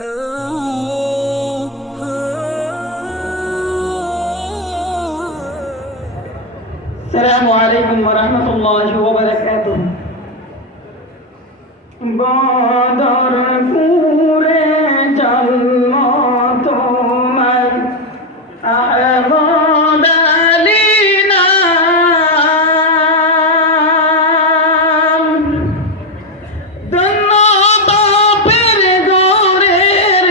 السلام عليكم ورحمة الله وبركاته. বদরপুরে জন্ম তোমার আহমদ আলী নাম। ধন্য বাপের ঘরের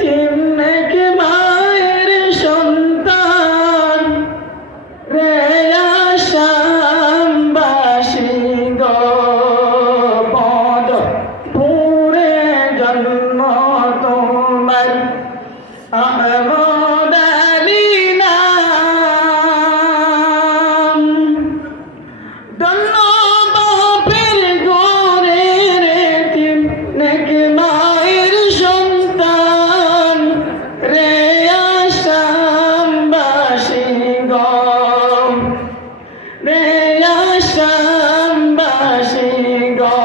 তিনেক মায়ের সন্তান রে আসামবাসী গো, বদরপুরে জন্ম তোমার আহমদ আলী নাম। ধন্য বাপের ঘরের তিনেক মায়ের সন্তান রে আসামবাসী গো, রে আসামবাসী গো।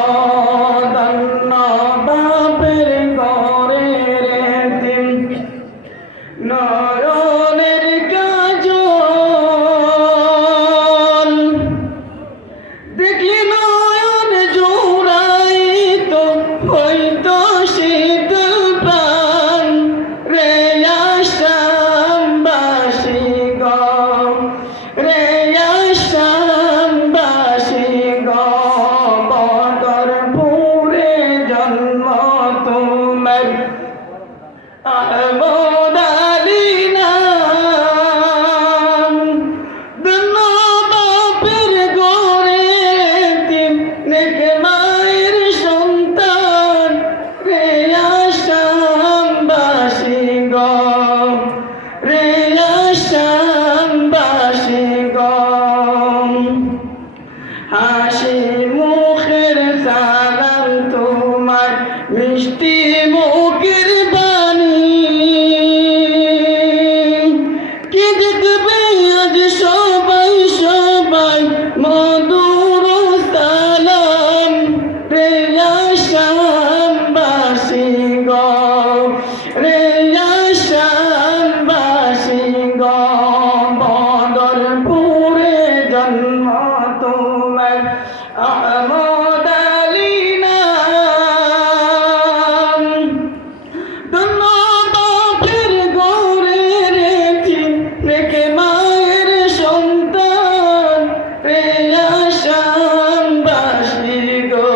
ধন্য বাপের ঘরের নয়নের কাজল দেখলি নয়ন জোড়াইত হইত শীতল প্রাণ রে আসামবাসী গো, রে আসামবাসী গো। বদরপুরে জন্ম তোমার আহমদ আলী নাম। ধন্য বাপের ঘরের তিনেক মায়ের সন্তান রে আসামবাসী গো, রে আসামবাসী গো। হাসি মুখের সালাম তোমার, মিষ্টি মুখের বাণী, কি দেখবে আজ সবাই সবাই মধুর সালাম রে আসামবাসী গো, রে আসামবাসী গো। বদরপুরে জন্ম তোমার আহমদ আলী নাম। ধন্য বাপের ঘরের তিনেক মায়ের সন্তান রে আসামবাসী গো,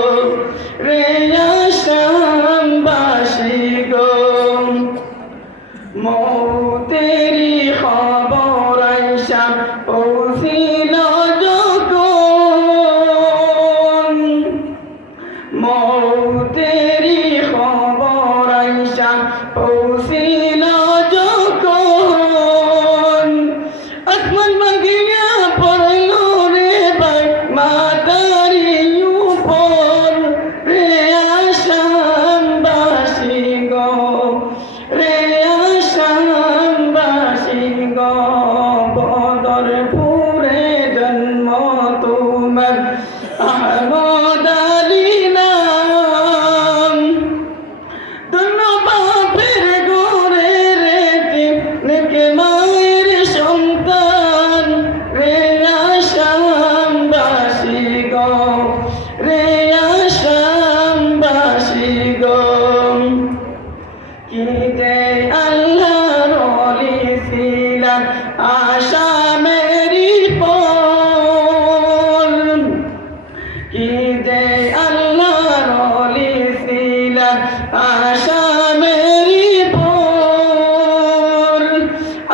রে আসামবাসী গো। মৌতেরি খবর আইসা পৌঁছিল যখন, মৌতেরি খবর আইসা পৌঁছিল যখন, আসমান ভাঙিয়া পড়ল রে ভাই মাতারি উপর রে আসামবাসী গো, রে আসামবাসী গো। বদরপুরে জন্ম তোমার আহমদ আলী নাম। ধন্য বাপের ঘরের তিনেক মায়ের সন্তান রে আসামবাসী গো, রে আসামবাসী গো। কি যে আল্লাহর ওলি ছিলেন আসামেরই পর, কি যে আল্লাহর ওলি ছিলেন আসামেরই পর।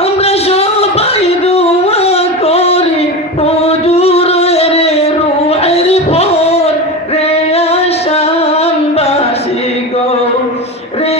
আমরা সবাই দোয়া করি হুজুরের রূহের পর রে আসামবাসী গো, রে